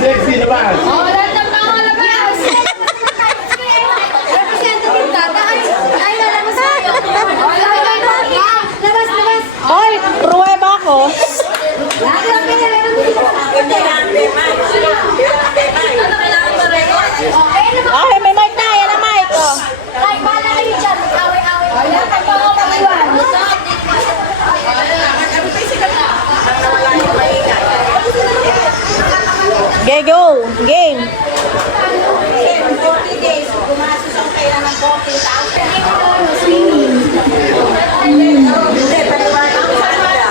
Sexy naman. Oh, lahat ng pangalabas. Representative Tata. Ay, lalabas tayo. Labas, labas. Hoy, pruweba ako. Lahat ng Okay, may mic na. Yan ang mic. Oh. ay, bahala kayo dyan. Away-away. Lahat ng pangalabas. Okay, go. Game. 40 days, gumastos ang pera ng 40,000. Hindi, paliwanag ko sa kanila.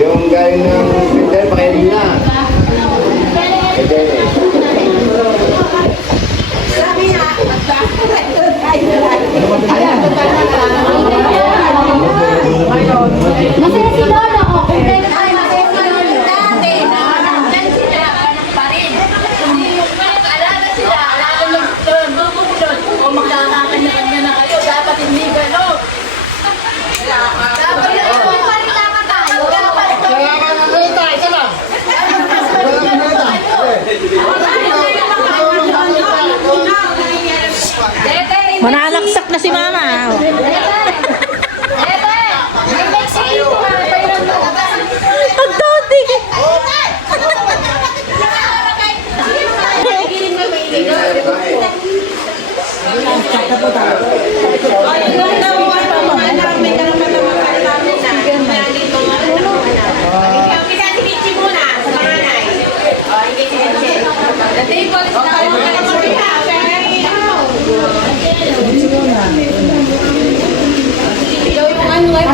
Yung galing ng Peter, pakainin na. Sabi niya, Masaya si Lolo. Masaya si Lolo. Dati, nandiyan sila, ganun pa rin. Hindi yung alala sila, alala lang bubulot. O magkakakanya-kanya na kayo, dapat hindi gano'n. Dapat yung pagpalita ka tayo. Mananaksak na si mama. Pagdati.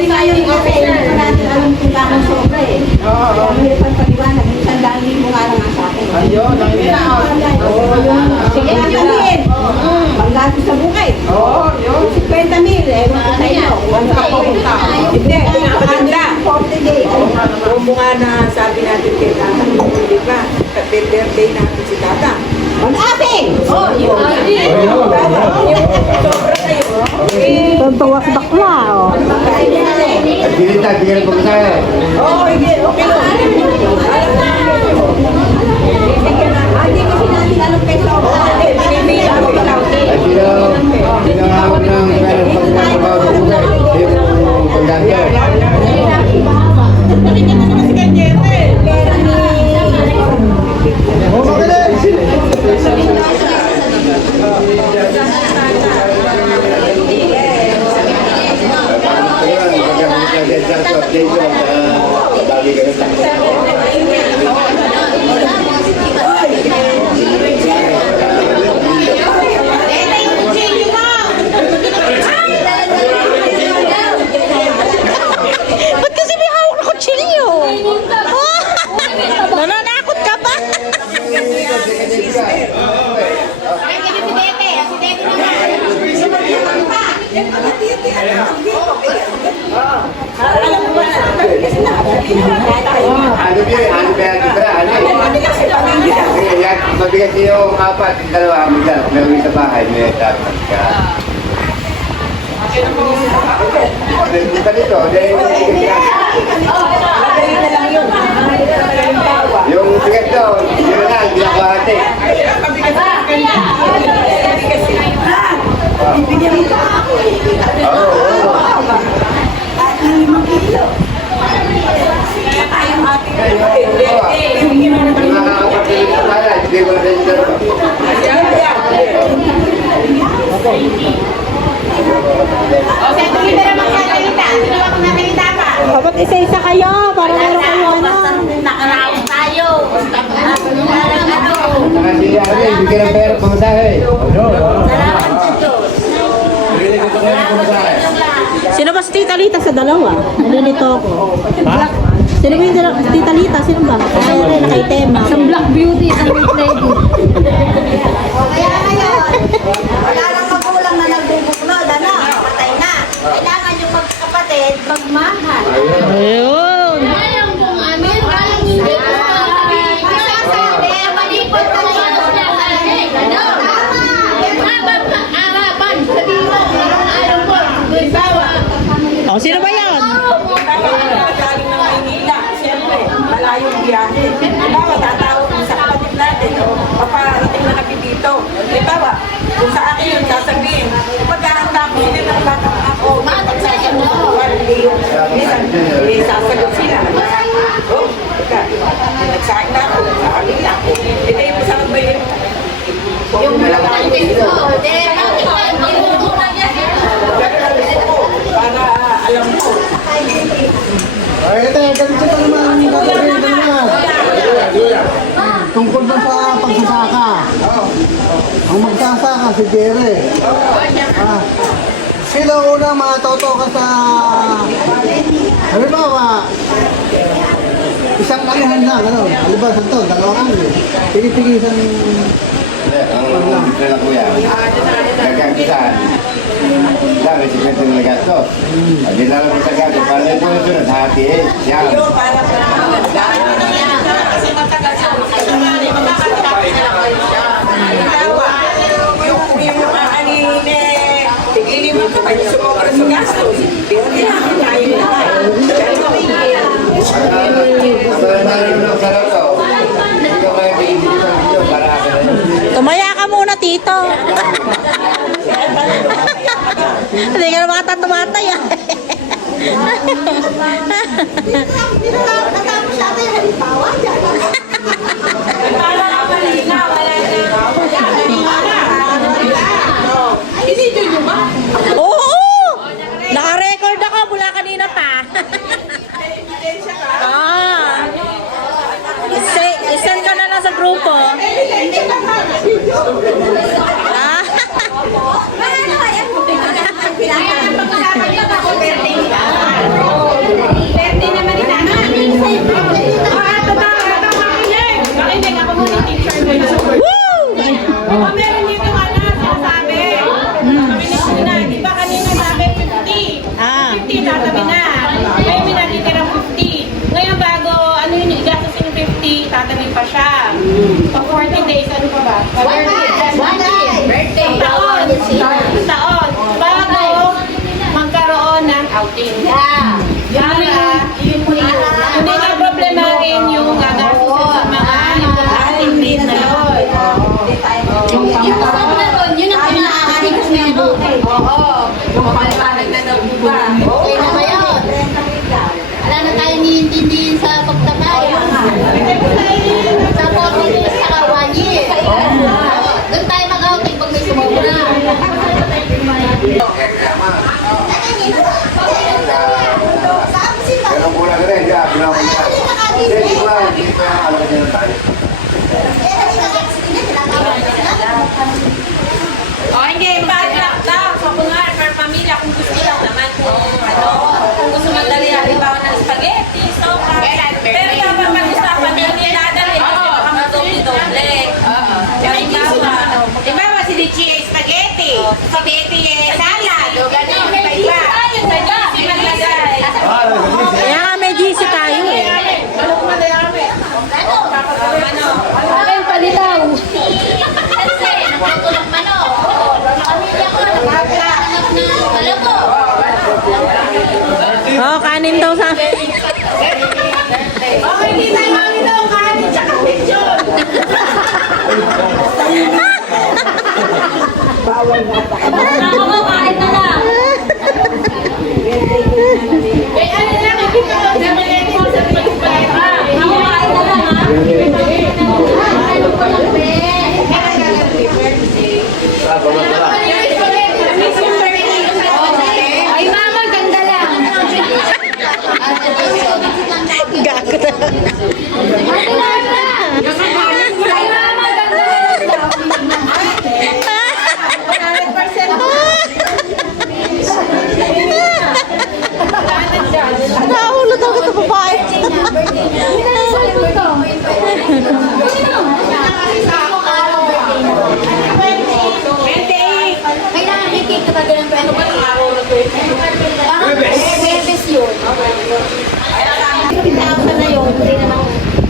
Presiding officer na natin alam kung bakit sobra eh. Kaya may pagpaliwanag, isang dami mo nga lang sa akin. Ayun, Sige, sabihin. Panggatos sa bukid. Oo, yun. 50 mil, eh, sa inyo. Hindi, pinakaganda. 40 days. Kung nga na sabi natin kay Tata, di ba? Birthday natin si Tata. Mag-ating! Oh, yung Sobra na yun. Tuntua sa bakla. Oh. at ginita, tingnan ko tayo. Oo, hindi. Okay lang. Alam na. Hindi kasi natin anong peso. Binibilang ko lang. At sinangawag ng pagkakabaw sa buhay. Yung pagdante. Ba't kasi may hawak na kutsilyo? Nananakot ka ba? Mabigat yung apat, yung dalawa, may sa bahay, may dapat ka. Punta dito, dahil Madali na lang yun. Madaling tawa. yung bigat daw, yun na, hindi ako hati. Nakakapagpilit sa pala, hindi ko na rin dalawa. Dapat isa-isa kayo para meron kayo ano. Nakaraos tayo. Nakasiya kami, bigyan ng pera pamasahe. Salamat sa Diyos. Sino ba si Tita Lita sa dalawa? Nalilito ako. Sino ba yung Tita Lita? Sino ba? Ay, nakaitem. Isang black beauty, isang white lady. Kaya ngayon, wala nang magulang na nagbubuklod, ano, patay na. Kailangan yung magkapatid, magmahal. Ayun. Alam kong amin, alam hindi ko Masasabi, malipot na lang sila kasi. Ano? Tama. Habang pang-arapan, sabihin mo, parang alam mo, bawa. O, sino ba yan? Galing ng Maynila, siyempre, malayong biyahe. Halimbawa, tatawag mo sa kapatid natin, o paparating na kami dito. Halimbawa, kung sa akin yun, sasabihin, maghahanda ko sila ng batang ako, magsasagot ko, hindi yung minsan, sasagot sila. Oh, teka, nagsahin na ako, sa kanila ako. Hindi mo sa ba yun? Yung malaki Ito, de, bakit ba, tinutulungan niya dito? para alam mo. Ay, ito, ganito pa naman ang gagawin ko naman. Tungkol ba sa pagsasaka? Ang magsasaka si Jerry. Sino unang matuto ka sa... Halimbawa, isang kanihan na, gano'n. Halimbawa sa ito, dalawang kani. Pinipigisan... Ang sila kuya, nagkakitaan. Dami si Pwede ng nagastos. Hindi na lang sa gato, para ito na sunod, hati eh. Yan. Yung para kasi matagal sa yung anine, tigilin mo ka, sumobra sa gastos. Pero kailangan tayo naman. Sabay-sabay lang sa lato. Hindi ko kaya bigyan ng video para ako na yun. Tumaya ka muna, Tito. Hindi ka na makatatumatay ah. Natapos natin yung halimbawa dyan. Oo! Naka-record ako mula kanina pa. Isend ka na lang sa grupo. Ah. Meron dito sinasabi. Kami na, di ba kanina sabi 50? Ah. 50 tatabi na. Ngayon may natitira 50. Ngayon bago, ano yun, igasasin yung 50, tatabi pa siya. So 40 days, ano pa ba? 40 Birthday. taon. Taon. Bago magkaroon ng outing. Hindi na problemahin yung gagastusin sa mga importanteng date na yun. Yung kasama na ron, yun ang pinaaari ko niya ron. Oo. Mapaliwanag na daw po ba? Okay na ba yun? Wala na tayo niintindihin sa pagtabayan. Sa 40 days, saka 1 year. Doon tayo mag-outing pag may sumubra. Pero kulang ka rin, hindi bilang ko niya. Hindi ko lang, hindi ko lang alam niya na tayo. O, hindi. Backup daw. So, kung nga, per pamilya, kung gusto lang naman kung ano, kung gusto magdali, halimbawa ng spaghetti, sopa. Pero dapat pag-usapan nyo, niladalhin kasi baka magdoble-doble. Halimbawa, halimbawa, si Richie ay spaghetti, si Betty ay salad, o gano'n, iba-iba. Si maglagay. Kaya nga may GC tayo eh. Ano? Oh, kanin daw sa... Okay, hindi tayo makita ang kanin tsaka picture. Nakakakain na lang. Eh, ano lang, nakikita ko sa mga mo sa pagpapalita. Nakakain na lang, ha? Ano pa lang, be? Ay, mama, ganda lang. Gago na. Ate Laura! Ay, mama, ganda lang. Nahulot ako sa babae. Kailangan may cake ka talaga ng ano ba ng araw na parang Webes yun.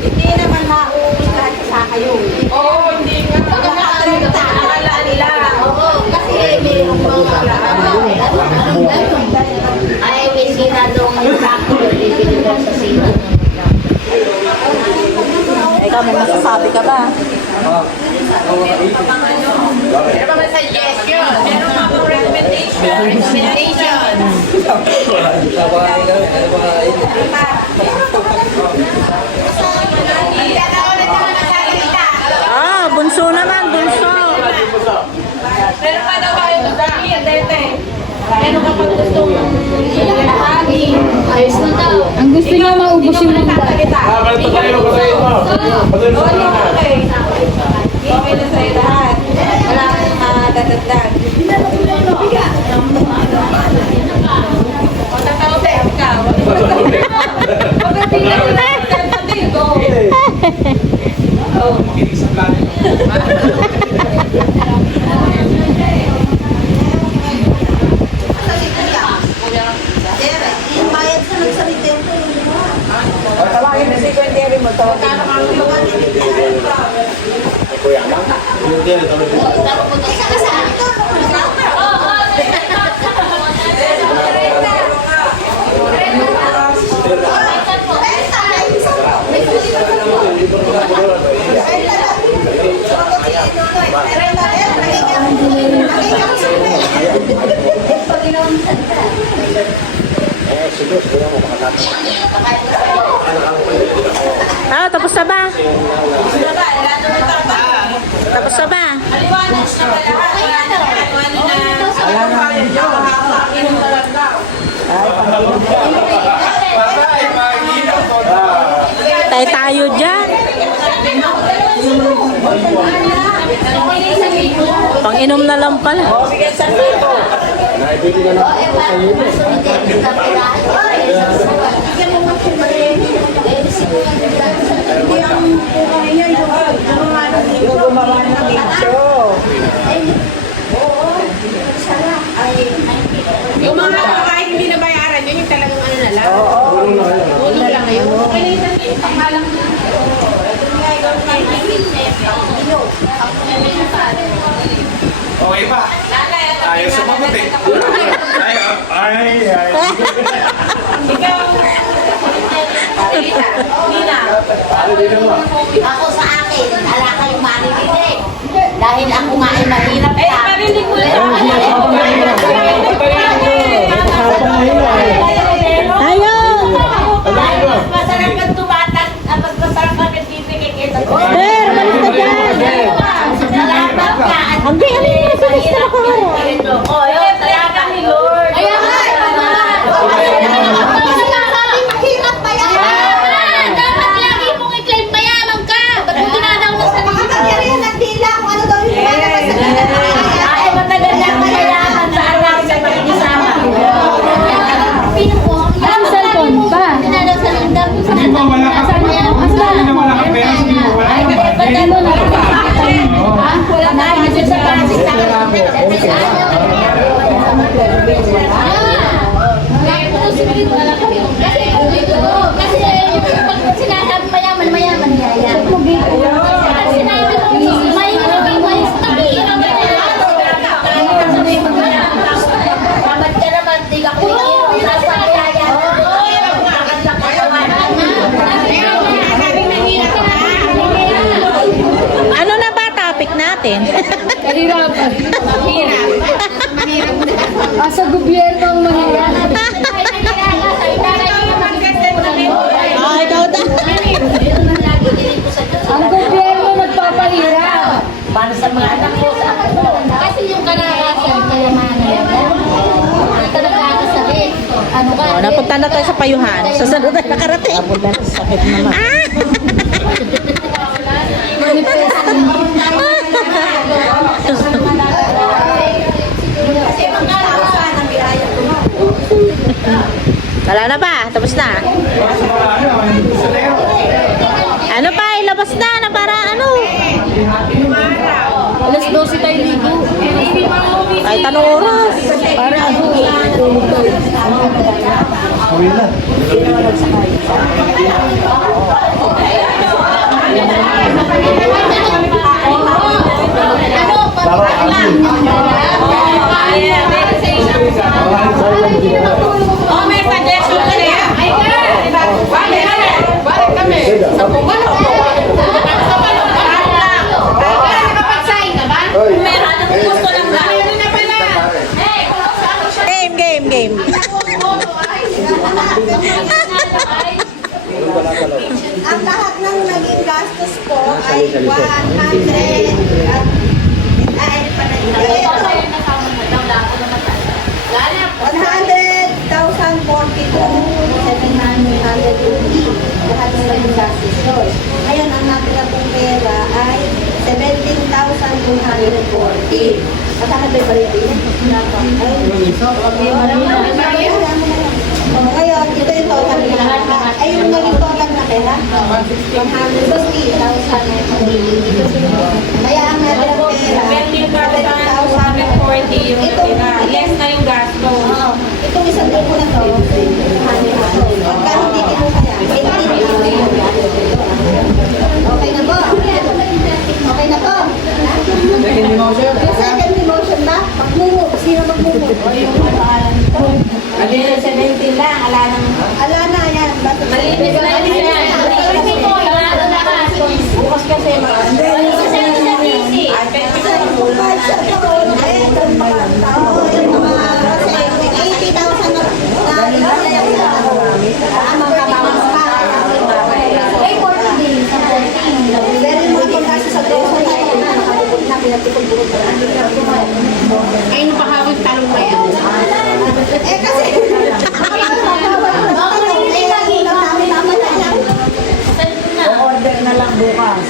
Hindi naman mauwi lahat sa kayo. Oo, hindi nga. Akala nila. Kasi mayroong mga ay may sinadong yung sako bibili daw sa sino. Ikaw, may masasabi ka ba? Meron pa mga suggestion. Meron pa mga recommendation. Ah, bunso naman, bunso. Meron pa daw kayo sa akin, dete. Meron ka pang gustong ilahagi. Ayos na daw. Ang gusto niya maubos yung mga Okay. Okay na sa'yo lahat. Wala kang dadagdag. O, tatawa sa'yo ka. Huwag kang tingnan na. Go. Bayad sa nagsalita ko. Tawagin na si Kwenteri mo. Tawagin mo. Ah, tapos na ba? Tapos na ba? Tayo dyan. Pang-inom na lang pala. Yung gumawa ng picture. Yung mga kahit hindi na bayaran, yun yung talagang ano na lang. Tulong lang yun. Okay pa. Ayaw sumagot eh. Ay. Ako sa akin, ala kayong manibigay. Dahil ako nga ay mahirap ka. Parinig mo lang. Tayo! Mas masarap kang tumatag, mas masarap kang nagbibigay kita. Ber, malis ka dyan! Salamat ka. Hindi, ano yung nasa gusto ko? Oh, yun, salamat ni Lord. Kaya nga, Mahirap pa yan. dapat lagi mong i-claim mayaman ka. Ba't mo dinadaw na sa mga Makapangyarihan ng dila kung ano daw yung lumalabas sa dila. ay matagal na mayayaman sa anak sa pag-isama. Ang cellphone ba? Dinadaw sa lindab. Sabi mo, wala ka. Sabi na wala ka pera. Sabi mo, wala ka. Ba't ano na? Ha? Wala na. Kasi sa kasi pag sinasabi mayaman niya. Pag sinabi mo may mahirap na yan. Ba't ka naman, di ka kumikita. Nasa kaya. Ano ka? Oh, napunta na tayo sa payuhan. Sa sunod tayo nakarating. Napunta na sa sakit naman. Wala na ba? Tapos na? Ano pa? Ilabas na na para ano? Alas 12 tayo ligo. Kahit anong oras. Para ano? Uwi na. Oh, may suggestion ka niya. Balik kami. Sa pumalo. Meron na gusto lang na. Game. Ang lahat ng naging gastos ko ay 100,042,750 lahat ng naging gastos ko. Ngayon, ang natira kong pera ay 17,240. At ang ba rin din? Ngayon, ito yung total na ay yung naging total na pera. 150,000. Kaya ang natira pera, 17,140 yung natira. Less na yung gasto. itong isang libo na to, pagka hindi kinuha yan, 18,000. Okay na po? Okay na po? Yung second demotion ba? Magmumove. Sino magmumove? Alin ang 17 lang, ala nang Ala na yan. Malinis na yun yan. bukas kasi ay, napahawig talong ba yan? Eh, kasi... order na lang bukas.